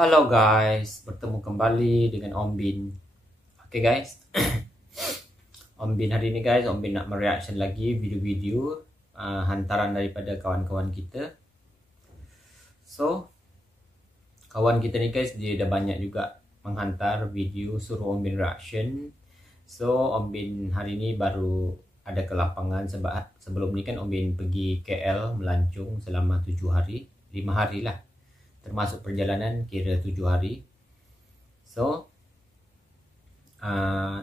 Halo guys, bertemu kembali dengan Om Bin. Oke guys, Om Bin hari ini guys, Om Bin nak mereaction lagi video-video hantaran daripada kawan-kawan kita. So, kawan kita nih guys, dia dah banyak juga menghantar video suruh Om Bin reaction. So, Om Bin hari ini baru ada ke lapangan sebab sebelum ni kan Om Bin pergi KL melancong selama 7 hari, 5 hari lah. Termasuk perjalanan kira 7 hari. So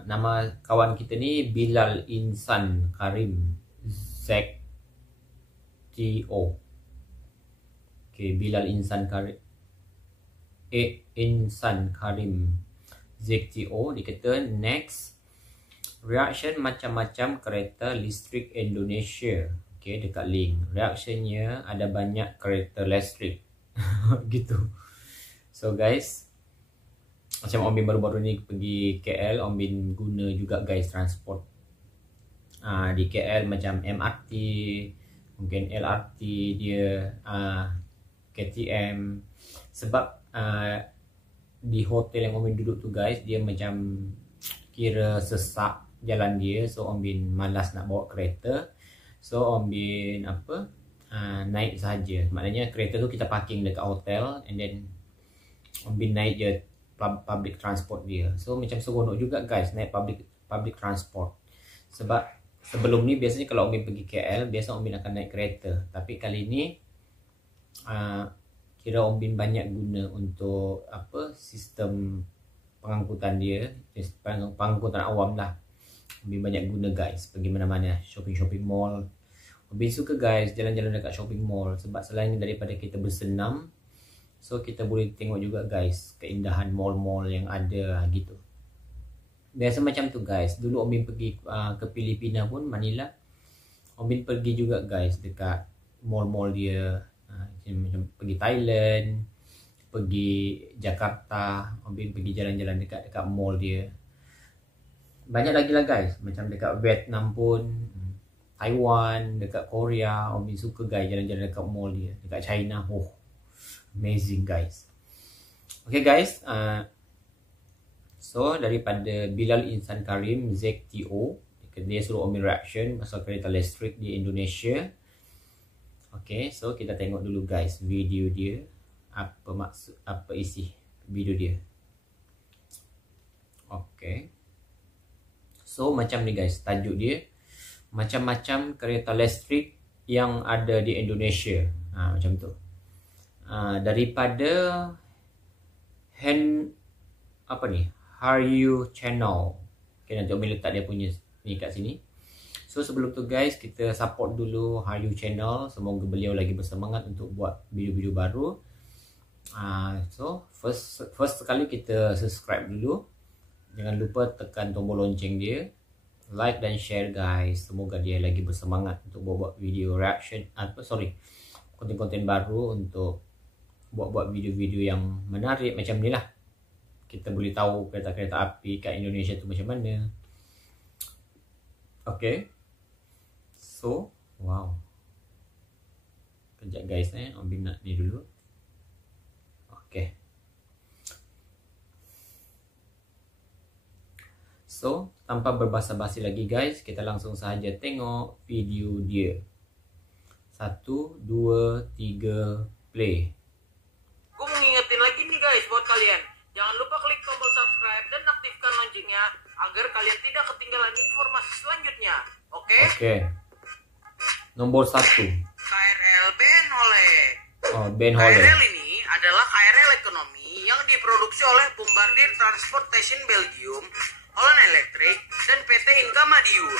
nama kawan kita ni Bilal Insan Karim ZTO. Okay, Bilal Insan Karim Insan Karim ZTO. Dia kata next reaction macam-macam kereta listrik Indonesia. Okay, dekat link reactionnya ada banyak kereta listrik gitu. So guys, macam Om Bin baru-baru ni pergi KL, Om Bin guna juga guys transport di KL macam MRT, mungkin LRT dia, KTM. Sebab di hotel yang Om Bin duduk tu guys, dia macam kira sesak jalan dia. So Om Bin malas nak bawa kereta. So Om Bin naik saja. Maknanya kereta tu kita parking dekat hotel, and then Om Bin naik je public transport dia. So macam seronok juga guys naik public transport. Sebab sebelum ni biasanya kalau Om Bin pergi KL, biasa Om Bin akan naik kereta. Tapi kali ni kira Om Bin banyak guna untuk sistem pengangkutan dia, pengangkutan awam lah. Om Bin banyak guna guys, pergi mana-mana, shopping mall. Om Bin suka guys jalan-jalan dekat shopping mall, sebab selain daripada kita bersenam, so kita boleh tengok juga guys keindahan mall-mall yang ada gitu. Biasa macam tu guys. Dulu Om Bin pergi ke Filipina pun, Manila, Om Bin pergi juga guys dekat mall-mall dia. Macam pergi Thailand, pergi Jakarta, Om Bin pergi jalan-jalan dekat mall dia. Banyak lagi lah guys, macam dekat Vietnam pun, Taiwan, dekat Korea, Om Bin suka guys jalan-jalan dekat mall dia. Dekat China, amazing guys. Okay guys, so daripada Bilal Insan Karim ZTO, dia suruh Om Bin reaction pasal kereta listrik di Indonesia. Okay, so kita tengok dulu guys video dia, apa isi video dia. Okay, so macam ni guys tajuk dia, macam-macam kereta listrik yang ada di Indonesia. Macam tu. Daripada Haryu Channel. Okay, nanti Om Bin letak dia punya ni kat sini. So sebelum tu guys, kita support dulu Haryu Channel. Semoga beliau lagi bersemangat untuk buat video-video baru. So first sekali kita subscribe dulu. Jangan lupa tekan tombol lonceng dia, like dan share guys. Semoga dia lagi bersemangat untuk buat video reaction, konten-konten baru, untuk buat video-video yang menarik macam ni lah. Kita boleh tahu kereta-kereta api kat Indonesia tu macam mana. Okay, so wow, kejap guys, Om Bin nak ni dulu. Okay, so tanpa berbasa-basi lagi guys, kita langsung saja tengok video dia. 1, 2, 3, play. Gue mau ngingetin lagi nih guys buat kalian, jangan lupa klik tombol subscribe dan aktifkan loncengnya agar kalian tidak ketinggalan informasi selanjutnya. Oke? Oke. Nomor 1. KRL Ben Hole. Ben Hole. KRL ini adalah KRL ekonomi yang diproduksi oleh Bombardier Transportation Belgium, Holland Electric, dan PT Inka Madiun.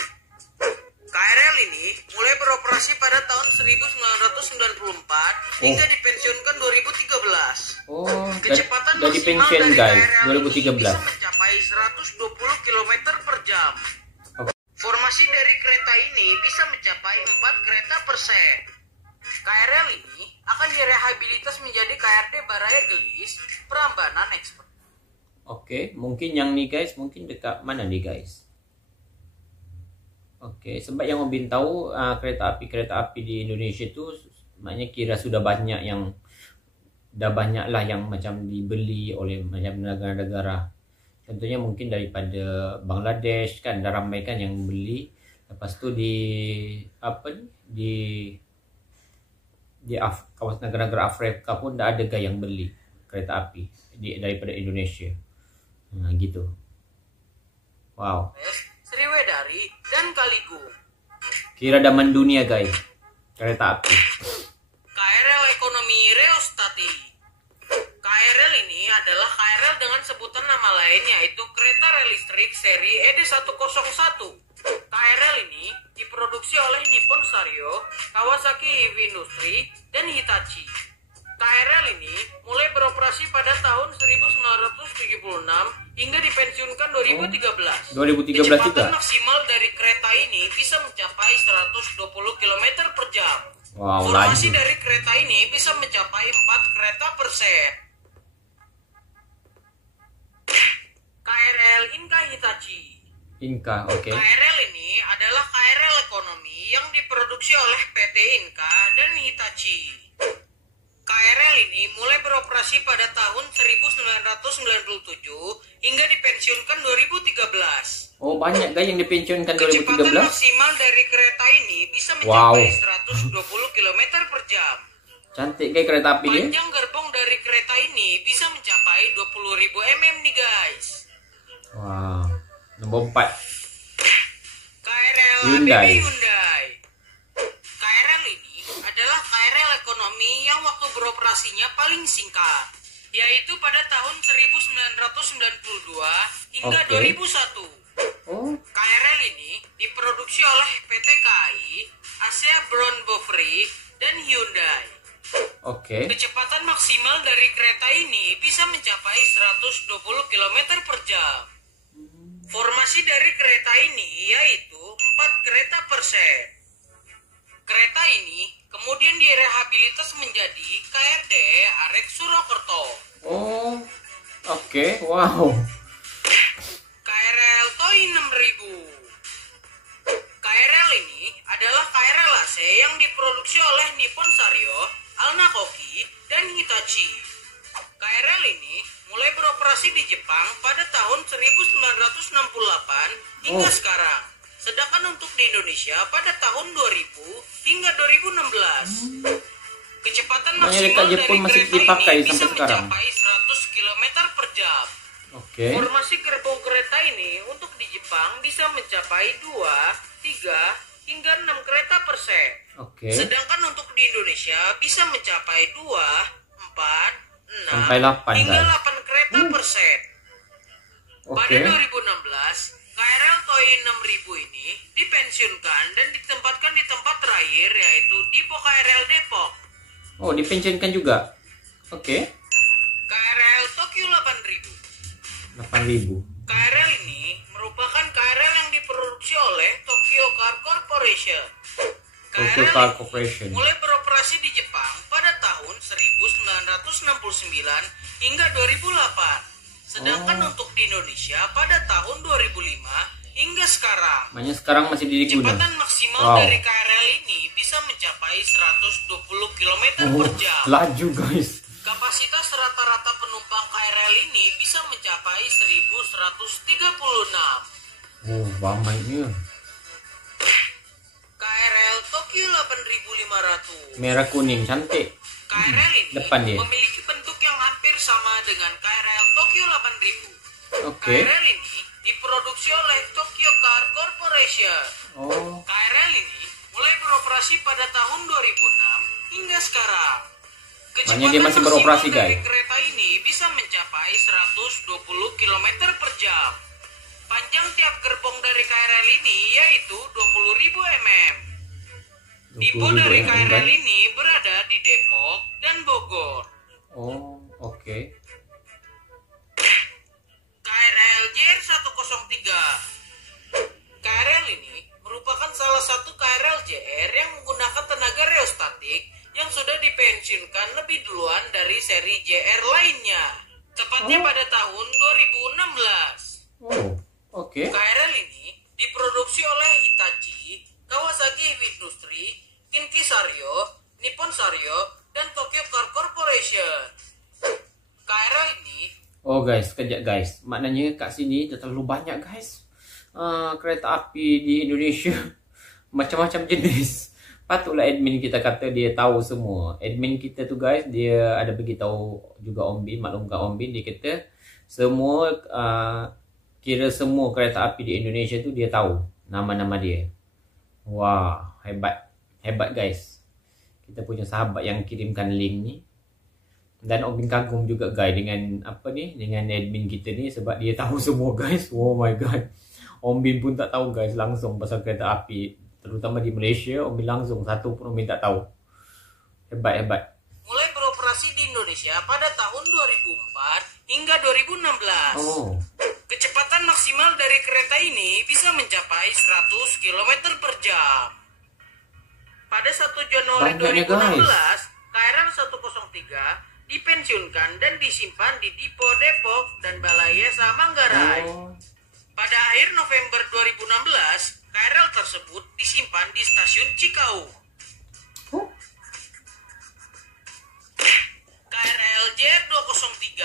KRL ini mulai beroperasi pada tahun 1994 hingga dipensiunkan 2013. Kecepatan maksimal dari KRL ini bisa mencapai 120 km per jam. Formasi dari kereta ini bisa mencapai 4 kereta per set. KRL ini akan direhabilitas menjadi KRD Baraya Gelis, Prambanan Expert. Oke, mungkin yang ni guys, mungkin dekat mana nih guys? Oke, sebab yang Om Bin tahu kereta api di Indonesia tu maknanya kira sudah banyak yang dah banyak lah yang macam dibeli oleh macam negara-negara. Contohnya mungkin daripada Bangladesh kan, dah ramai kan yang beli. Lepas tu di kawasan negara-negara Afrika pun dah ada yang beli kereta api daripada Indonesia. Gitu. Wow. Sriwedari dan Kaligung. Kira dah mendunia guys, kereta api. KRL ekonomi Reostati. KRL ini adalah KRL dengan sebutan nama lain yaitu kereta rel listrik seri ED101. KRL ini diproduksi oleh Nippon Sanyo, Kawasaki Heavy Industry, dan Hitachi. KRL ini mulai beroperasi pada tahun 1976 hingga dipensiunkan 2013. 2013 Kecepatan juga. maksimal dari kereta ini bisa mencapai 120 km per jam. Wow, Formasi laju. dari kereta ini bisa mencapai 4 kereta per set. KRL Inka Hitachi. Inka, oke. KRL ini adalah KRL ekonomi yang diproduksi oleh PT Inka dan Hitachi. KRL ini mulai beroperasi pada tahun 1997 hingga dipensiunkan 2013. Oh, banyak yang dipensiunkan Kecepatan 2013. maksimal dari kereta ini bisa mencapai 120 km per jam. Cantik kereta api dia. Panjang gerbong dari kereta ini bisa mencapai 20.000 mm nih guys. Wow. Nomor 4. KRL Hyundai. ABB Hyundai. KRL ini adalah KRL ekonomi yang waktu beroperasinya paling singkat, yaitu pada tahun 1992 hingga 2001. Oh, KRL ini diproduksi oleh PT KAI, Asia Brown Boveri, dan Hyundai. oke. Kecepatan maksimal dari kereta ini bisa mencapai 120 km per jam. Formasi dari kereta ini yaitu 4 kereta per set. Kereta ini kemudian direhabilitas menjadi KRD Arek Surakarta. Oh, oke. Wow. KRL Toi 6000. KRL ini adalah KRL AC yang diproduksi oleh Nippon Sanyo, Alna Koki, dan Hitachi. KRL ini mulai beroperasi di Jepang pada tahun 1968 hingga sekarang. Sedangkan untuk di Indonesia pada tahun 2000 hingga 2016. Kecepatan maksimal dari Jepun masih kereta dipakai ini bisa sampai sekarang. mencapai 100 km per jam. Oke. Formasi gerbong kereta ini untuk di Jepang bisa mencapai 2, 3, hingga 6 kereta per set. Oke. Sedangkan untuk di Indonesia bisa mencapai 2, 4, 6, Sampai 8, hingga guys. 8 kereta per set. Pada Oke. 2016, KRL Toi 6000 ini dipensiunkan dan ditempatkan di tempat terakhir yaitu Dipo KRL Depok. Oh, dipensiunkan juga. Oke. KRL Tokyo 8000. 8.000. KRL ini merupakan KRL yang diproduksi oleh Tokyo Car Corporation. Tokyo Car Corporation. Mulai beroperasi di Jepang pada tahun 1969 hingga 2008. Sedangkan untuk di Indonesia pada tahun 2005 hingga sekarang. Makanya sekarang masih digunakan. Kecepatan maksimal Wow. dari KRL ini bisa mencapai 120 km per jam. Laju guys. Kapasitas rata-rata penumpang KRL ini bisa mencapai 1136. Oh, ramainya. KRL Tokyo 8500. Merah kuning cantik. KRL ini Depan dia. memiliki bentuk yang hampir sama dengan KRL Tokyo 8000. Oke. KRL ini diproduksi oleh Tokyo Car Corporation. Oh, KRL ini mulai beroperasi pada tahun 2006 hingga sekarang. Makanya dia masih beroperasi, maksimal dari guys. kereta ini bisa mencapai 120 km per jam. Panjang tiap gerbong dari KRL ini yaitu 20.000 mm. Depo 20.000 dari mm, KRL guys. ini berada di Depok dan Bogor. Oh, oke. KRL JR103. KRL ini merupakan salah satu KRL JR yang menggunakan tenaga reostatik yang sudah dipensiunkan lebih duluan dari seri JR lainnya, tepatnya pada tahun 2016. Oh, oke. KRL ini diproduksi oleh Hitachi, Kawasaki Heavy Industry, Kinki Sanyo, Nippon Sanyo, dan Tokyo Car Corporation. Oh guys, sekejap guys. Maknanya kat sini dah terlalu banyak guys. Kereta api di Indonesia. Macam-macam jenis. Patutlah admin kita kata dia tahu semua. Admin kita tu guys, dia ada beritahu juga Om Bin, maklumkan Om Bin, dia kata semua kira semua kereta api di Indonesia tu dia tahu nama-nama dia. Wah, hebat. Hebat guys. Kita punya sahabat yang kirimkan link ni. Dan Om Bin kagum juga guys dengan dengan admin kita ni sebab dia tahu semua guys. Oh my god. Om Bin pun tak tahu guys langsung pasal kereta api, terutama di Malaysia. Om Bin langsung satu pun Om Bin tak tahu. Hebat. Mulai beroperasi di Indonesia pada tahun 2004 hingga 2016. Kecepatan maksimal dari kereta ini bisa mencapai 100 km per jam. Pada 1 Januari 2016, KRL 103 dipensiunkan dan disimpan di Depo Depok dan Balai Yasa Manggarai. Pada akhir November 2016, KRL tersebut disimpan di stasiun Cikau. KRL JR203.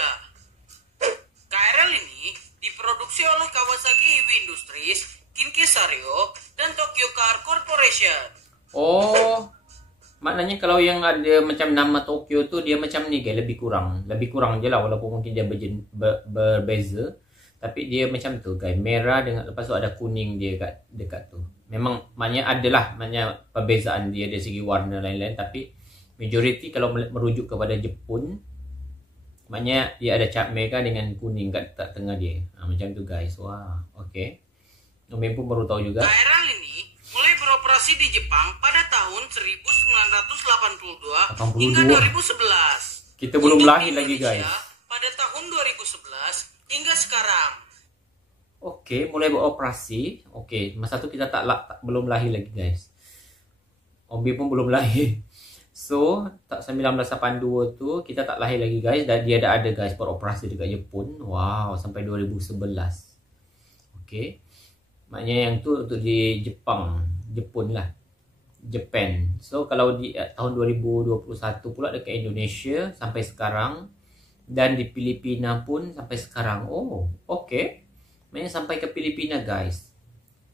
KRL ini diproduksi oleh Kawasaki Heavy Industries, Kinki Sario, dan Tokyo Car Corporation. Oh, maknanya kalau yang ada macam nama Tokyo tu dia macam ni guys, lebih kurang je lah, walaupun mungkin dia berbeza. Tapi dia macam tu guys, merah dengan lepas tu ada kuning dia dekat tu. Memang maknanya adalah perbezaan dia dari segi warna lain-lain, tapi majoriti kalau merujuk kepada Jepun, maknanya dia ada cap merah dengan kuning kat tengah dia. Macam tu guys. Wah, okey. Om Bin pun baru tahu juga. KRL ini mulai beroperasi di Jepang pada tahun 1982 hingga 2011. Kita belum lahir lagi guys. Pada tahun 2011 hingga sekarang. Okey, mulai beroperasi. Okey, masa tu kita belum lahir lagi guys. Om Bin pun belum lahir. So, 1982 tu kita tak lahir lagi guys, dan dia dah ada guys beroperasi dekat Jepun. Wow, sampai 2011. Okey. Maknanya yang tu untuk di Jepun lah. Japan. So, kalau di tahun 2021 pula dekat Indonesia sampai sekarang. Dan di Filipina pun sampai sekarang. Oh, okey. Maknanya sampai ke Filipina guys.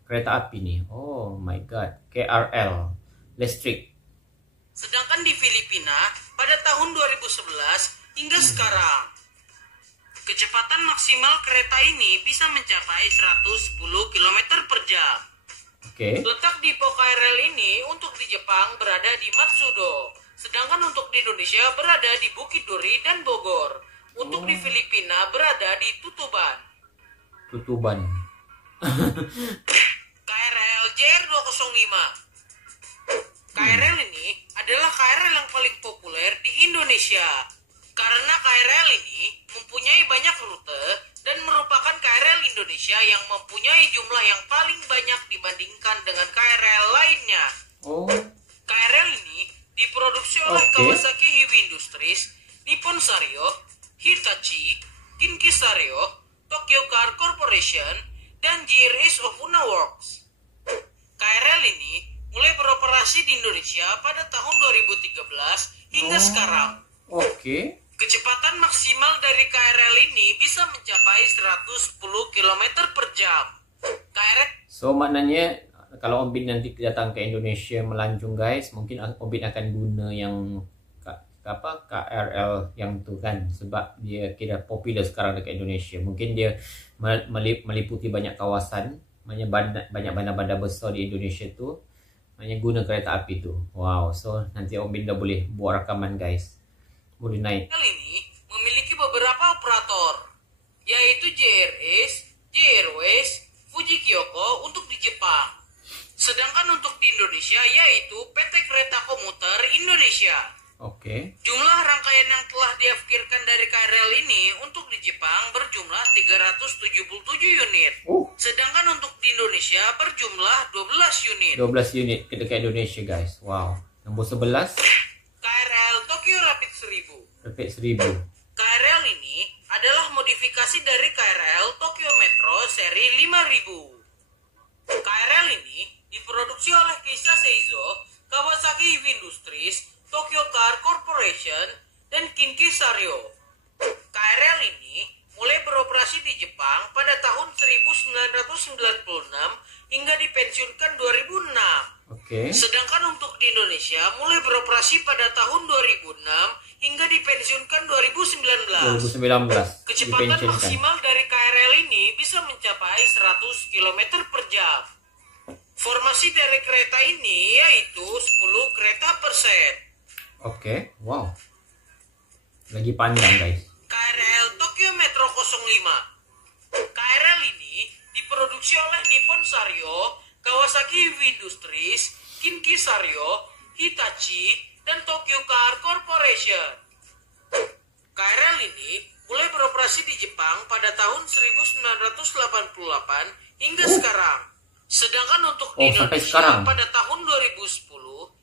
Kereta api ni. Oh my god. KRL. Listrik. Sedangkan di Filipina pada tahun 2011 hingga sekarang. Kecepatan maksimal kereta ini bisa mencapai 110 km per jam. Okey. Letak depo KRL ini untuk di Jepang berada di Matsudo. Sedangkan untuk di Indonesia berada di Bukit Duri dan Bogor. Untuk di Filipina berada di Tutuban. KRL JR205. KRL ini adalah KRL yang paling populer di Indonesia. Karena KRL ini mempunyai banyak rute dan merupakan KRL Indonesia yang mempunyai jumlah yang paling banyak dibandingkan dengan KRL lainnya. KRL ini diproduksi oleh Kawasaki Heavy Industries, Nippon Sario, Hitachi, Kinki Sario, Tokyo Car Corporation, dan JRS Ofuna Works. KRL ini mulai beroperasi di Indonesia pada tahun 2013 hingga sekarang. Okey. Kecepatan maksimal dari KRL ini bisa mencapai 110 km per jam. KRL. So maknanya kalau Om Bin nanti datang ke Indonesia melancong guys, mungkin Om Bin akan guna yang KRL yang tu kan, sebab dia kira popular sekarang dekat Indonesia. Mungkin dia meliputi banyak kawasan, banyak bandar-bandar besar di Indonesia tu, maknanya guna kereta api tu. Wow, so nanti Om Bin dah boleh buat rakaman guys, boleh naik. KRL ini memiliki beberapa operator, yaitu JRS, JRWS, Fuji Kyoko untuk di Jepang. Sedangkan untuk di Indonesia yaitu PT Kereta Komuter Indonesia. Oke. Jumlah rangkaian yang telah diafkirkan dari KRL ini untuk di Jepang berjumlah 377 unit. Sedangkan untuk di Indonesia berjumlah 12 unit. 12 unit dekat Indonesia guys. Wow. Nombor 11. KRL Tokyo Rapid 1000. Rapid 1000. KRL ini adalah modifikasi dari KRL Tokyo Metro seri 5000. KRL ini diproduksi oleh Keisha Seizo, Kawasaki Heavy Industries, Tokyo Car Corporation, dan Kinki Sario. KRL ini mulai beroperasi di Jepang pada tahun 1996 hingga dipensiunkan 2006. Sedangkan untuk di Indonesia mulai beroperasi pada tahun 2006 hingga dipensiunkan 2019. Kecepatan maksimal dari KRL ini bisa mencapai 100 km per jam. Formasi dari kereta ini yaitu 10 kereta per set. Wow. Lagi panjang guys. KRL Tokyo Metro 05. KRL ini diproduksi oleh Nippon Sanyo, Kawasaki Heavy Industries, Kinki Sanyo, Hitachi, dan Tokyo Car Corporation. KRL ini mulai beroperasi di Jepang pada tahun 1988 hingga sekarang. Sedangkan untuk di Indonesia pada tahun 2010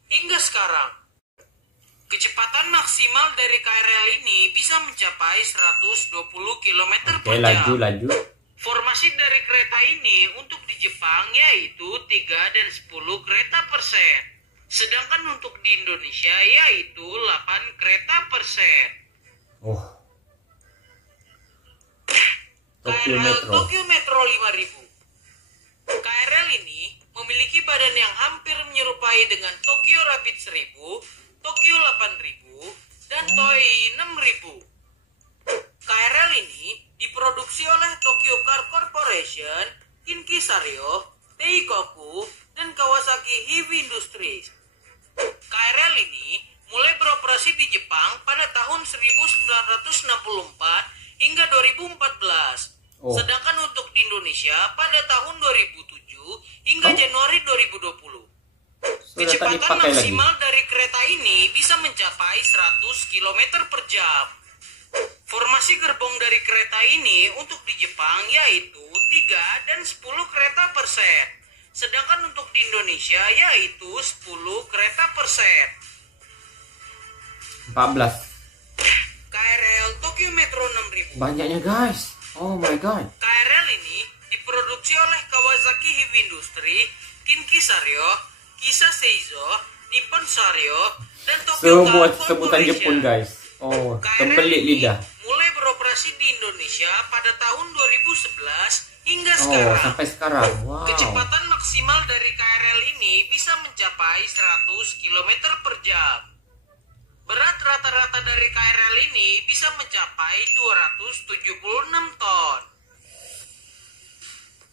hingga sekarang. Kecepatan maksimal dari KRL ini bisa mencapai 120 km per jam. Laju. Formasi dari kereta ini untuk di Jepang yaitu 3 dan 10 kereta per set. Sedangkan untuk di Indonesia yaitu 8 kereta per set. Tokyo Metro 5000. KRL ini memiliki badan yang hampir menyerupai dengan Tokyo Rapid 1000, Tokyo 8000, dan Toei 6000. KRL ini diproduksi oleh Tokyo Car Corporation, Kinki Sanyo, Teikoku, dan Kawasaki Heavy Industries. KRL ini mulai beroperasi di Jepang pada tahun 1964 hingga 2014. Sedangkan untuk di Indonesia pada tahun 2007 hingga Januari 2020. Kecepatan maksimal dari kereta ini bisa mencapai 100 km per jam. Formasi gerbong dari kereta ini untuk di Jepang yaitu 3 dan 10 kereta per set. Sedangkan untuk di Indonesia yaitu 10 kereta per set. 14. KRL Tokyo Metro 6000. Banyaknya guys. Oh my god. KRL ini diproduksi oleh Kawasaki Heavy Industry, Kinki Sanyo, Kisa Seizo, Nippon Sanyo, dan Tokyo Car Corporation. Sebutan Jepun guys. Tempelik lidah. Mulai beroperasi di Indonesia pada tahun 2011 hingga sekarang. Sampai sekarang. Wow. Kecepatan maksimal dari KRL ini bisa mencapai 100 km per jam. Berat rata-rata dari KRL ini bisa mencapai 276 ton.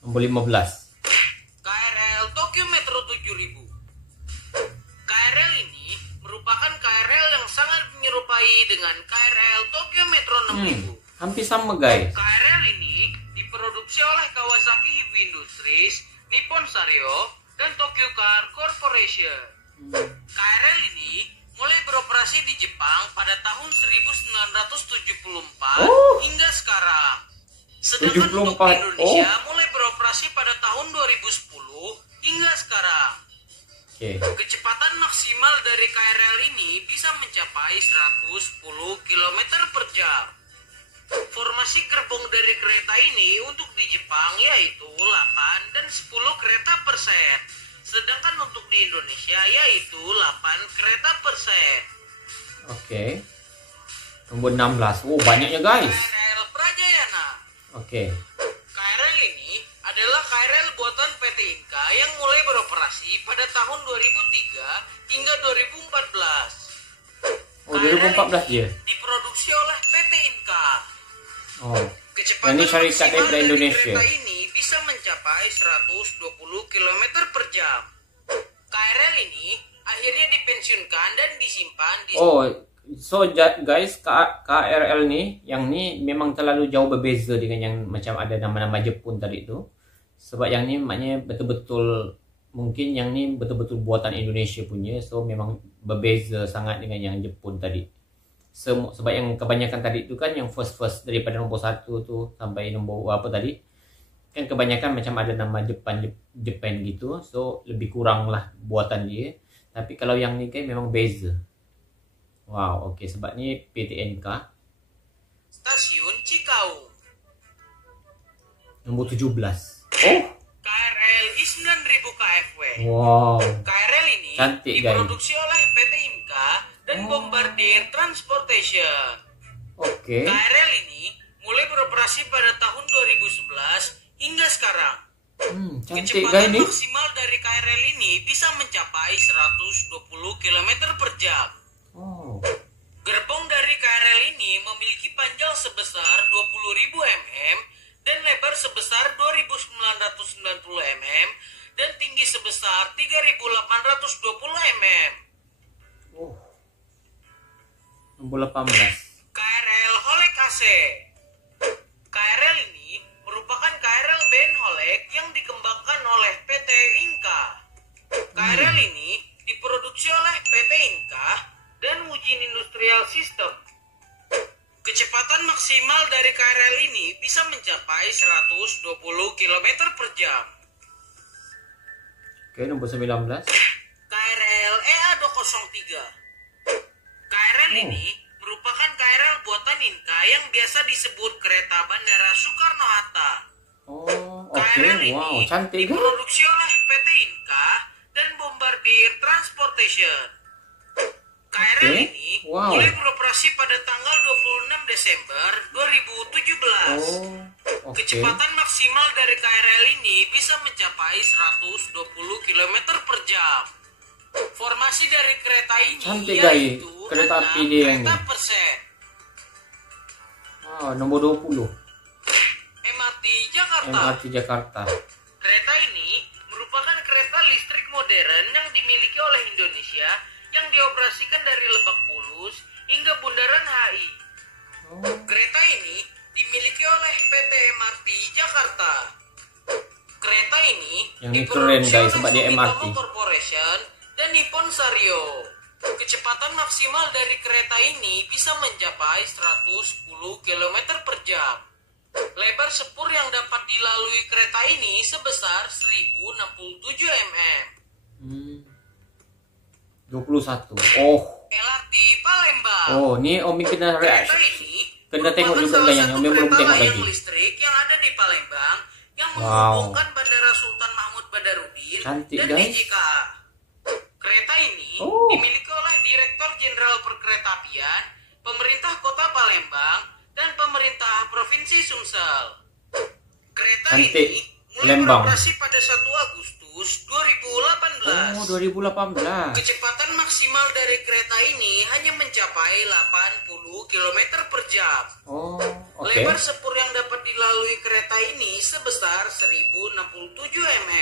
Nomor 15. KRL Tokyo Metro 7000. KRL ini merupakan KRL yang sangat menyerupai dengan KRL Tokyo Metro 6000. Hampir sama guys. KRL ini diproduksi oleh Kawasaki Heavy Industries, Nippon Sanyo, dan Tokyo Car Corporation. KRL ini mulai beroperasi di Jepang pada tahun 1974 hingga sekarang. Sedangkan untuk di Indonesia mulai beroperasi pada tahun 2010 hingga sekarang. Kecepatan maksimal dari KRL ini bisa mencapai 110 km per jam. Formasi gerbong dari kereta ini untuk di Jepang yaitu 8 dan 10 kereta per set. Sedangkan untuk di Indonesia yaitu 8 kereta per set. Nomor 16. Banyaknya guys. KRL Prajayana. KRL ini adalah KRL buatan PT Inka yang mulai beroperasi pada tahun 2003 hingga 2014. 2014 dia. Diproduksi oleh PT Inka. Kecepatan syarikat maksimal dari dari kereta ini bisa mencapai 120 km per jam. KRL ini akhirnya dipensiunkan dan disimpan di... Guys, KRL nih, yang ini memang terlalu jauh berbeza dengan yang macam ada nama-nama Jepun tadi itu. Sebab yang ini maknanya betul-betul, mungkin yang ini betul-betul buatan Indonesia punya. So memang berbeza sangat dengan yang Jepun tadi. Sebab yang kebanyakan tadi itu kan yang first daripada nombor 1 tuh sampai nombor apa tadi, kan kebanyakan macam ada nama Jepang gitu. So lebih kurang lah buatan dia. Tapi kalau yang ni kan memang beza. Wow, sebab ni PT NK. Stasiun Cikau. Nombor 17. KRL I9000 KFW. Wow. KRL ini cantik, diproduksi oleh PT Inka dan Bombardier Transportation. KRL ini mulai beroperasi pada tahun 2011 hingga sekarang. Cantik Kecepatan guys maksimal dari KRL ini bisa mencapai 120 km per jam. Gerbong dari KRL ini memiliki panjang sebesar 20.000 mm dan lebar sebesar 2.990 mm dan tinggi sebesar 3.820 mm. 18. KRL Holek AC. KRL ini merupakan KRL Ben Holek yang dikembangkan oleh PT Inka. KRL ini diproduksi oleh PT Inka dan Wujin Industrial System. Kecepatan maksimal dari KRL ini bisa mencapai 120 km per jam. Oke, nomor 19. KRL EA203. KRL ini merupakan KRL buatan Inka yang biasa disebut kereta Bandara Soekarno-Hatta. KRL ini cantik diproduksi oleh PT Inka dan Bombardier Transportation. KRL ini mulai beroperasi pada tanggal 26 Desember 2017. Kecepatan maksimal dari KRL ini bisa mencapai 120 km per jam. Formasi dari kereta ini cantik yaitu kereta api dia kereta persen. Nomor 20. MRT Jakarta. MRT Jakarta. Kereta ini merupakan kereta listrik modern yang dimiliki oleh Indonesia yang dioperasikan dari Lebak Bulus hingga Bundaran HI. Kereta ini dimiliki oleh PT MRT Jakarta. Kereta ini yang keren guys, sebab dia MRT Corporation dan Nippon Sanyo. Kecepatan maksimal dari kereta ini bisa mencapai 110 km per jam. Lebar sepur yang dapat dilalui kereta ini sebesar 1067 mm. 21. LRT Palembang. Ini Omi kena reaksi. Ini Kena tengok juga kayaknya. Omi belum tengok lagi. Listrik yang ada di Palembang yang menghubungkan Bandara Sultan Mahmud Badarudin dan DJKA. Kereta ini dimiliki oleh Direktur Jenderal Perkeretaapian, Pemerintah Kota Palembang, dan Pemerintah Provinsi Sumsel. Kereta ini mulai beroperasi pada 1 Agustus 2018. 2018. Kecepatan maksimal dari kereta ini hanya mencapai 80 km per jam. Lebar sepur yang dapat dilalui kereta ini sebesar 1067 mm.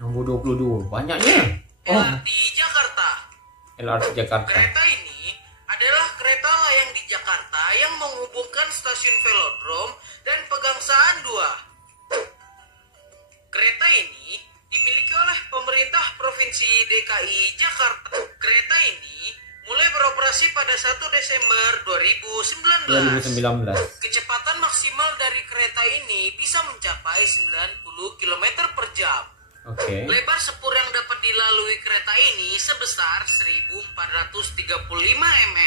Nomor 22. Banyaknya. LRT Jakarta. LRT Jakarta. Kereta ini adalah kereta layang di Jakarta yang menghubungkan stasiun Velodrome dan Pegangsaan 2. Kereta ini dimiliki oleh pemerintah Provinsi DKI Jakarta. Kereta ini mulai beroperasi pada 1 Desember 2019. Kecepatan maksimal dari kereta ini bisa mencapai 90 km per jam. Lebar sepur yang dapat dilalui kereta ini sebesar 1435 mm.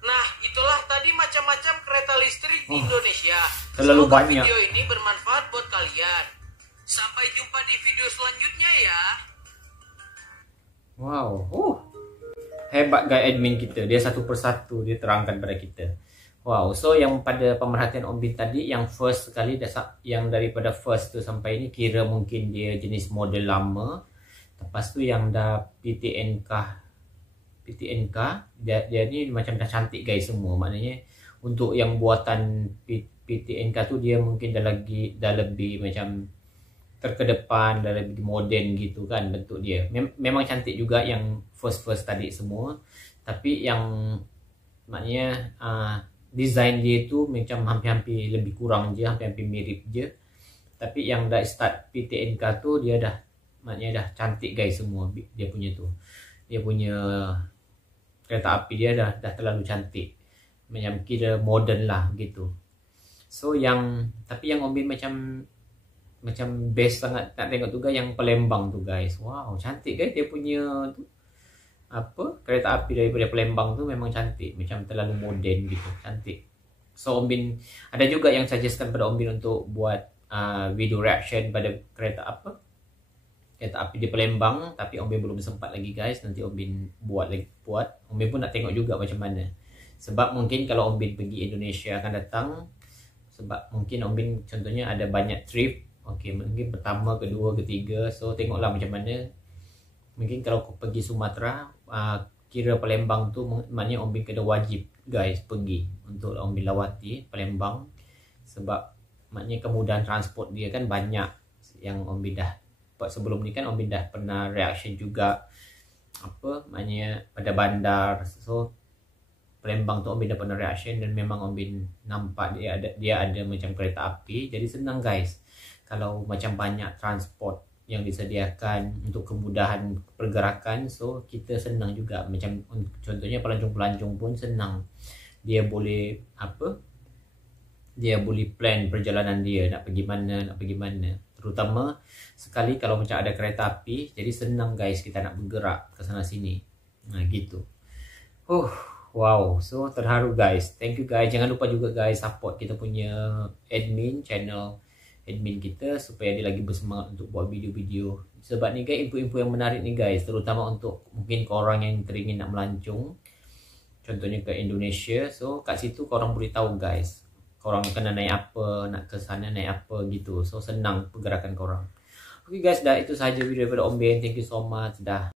Nah, itulah tadi macam-macam kereta listrik di Indonesia. Terlalu banyak. Video ini bermanfaat buat kalian. Sampai jumpa di video selanjutnya ya. Wow. Hebat guys admin kita. Dia satu persatu dia terangkan pada kita. Wow, so yang pada pemerhatian Om Bin tadi, yang first sekali, yang daripada first tu sampai ini kira mungkin dia jenis model lama. Lepas tu yang dah PTNK, dia ni macam dah cantik guys semua. Maknanya untuk yang buatan PTNK tu dia mungkin dah lebih macam terkedepan, dah lebih moden gitu kan bentuk dia. Memang cantik juga yang first tadi semua. Tapi yang maknanya design dia tu macam hampir-hampir lebih kurang je, hampir-hampir mirip je. Tapi yang dah start PTNK tu dia dah maknanya dah cantik guys semua dia punya tu. Dia punya kereta api dia dah terlalu cantik. Macam kira modern lah gitu. So tapi yang Om Bin macam best sangat nak tengok tu guys yang Palembang tu guys. Wow, cantik guys dia punya tu. Kereta api daripada Palembang tu memang cantik, macam terlalu moden gitu, cantik. So Om Bin ada juga yang suggestkan pada Om Bin untuk buat video reaction pada kereta api di Palembang, tapi Om Bin belum sempat lagi guys. Nanti Om Bin buat. Om Bin pun nak tengok juga macam mana. Sebab mungkin kalau Om Bin pergi Indonesia akan datang, sebab mungkin Om Bin contohnya ada banyak trip. Okey, mungkin pertama, kedua, ketiga. So tengoklah macam mana. Mungkin kalau kau pergi Sumatera, kira Palembang tu maknanya Om Bin kena wajib guys pergi untuk Om Bin lawati Palembang. Sebab maknanya kemudahan transport dia kan banyak yang Om Bin dah sebelum ni kan Om Bin dah pernah reaction juga maknanya pada bandar. So Palembang tu Om Bin dah pernah reaction dan memang Om Bin nampak dia ada macam kereta api. Jadi senang guys kalau macam banyak transport yang disediakan untuk kemudahan pergerakan. So kita senang juga, macam contohnya pelancong-pelancong pun senang. Dia boleh dia boleh plan perjalanan dia nak pergi mana. Terutama sekali kalau macam ada kereta api, jadi senang guys kita nak bergerak ke sana sini. Gitu. Wow, so terharu guys. Thank you guys. Jangan lupa juga guys support kita punya channel admin kita supaya dia lagi bersemangat untuk buat video-video. Sebab ni guys, info-info yang menarik ni guys, terutama untuk mungkin korang yang teringin nak melancong contohnya ke Indonesia. So kat situ korang boleh tahu guys, korang kena naik apa, nak ke sana naik apa gitu. So senang pergerakan korang. Okay guys, dah itu sahaja video daripada Om Bin. Thank you so much. Dah.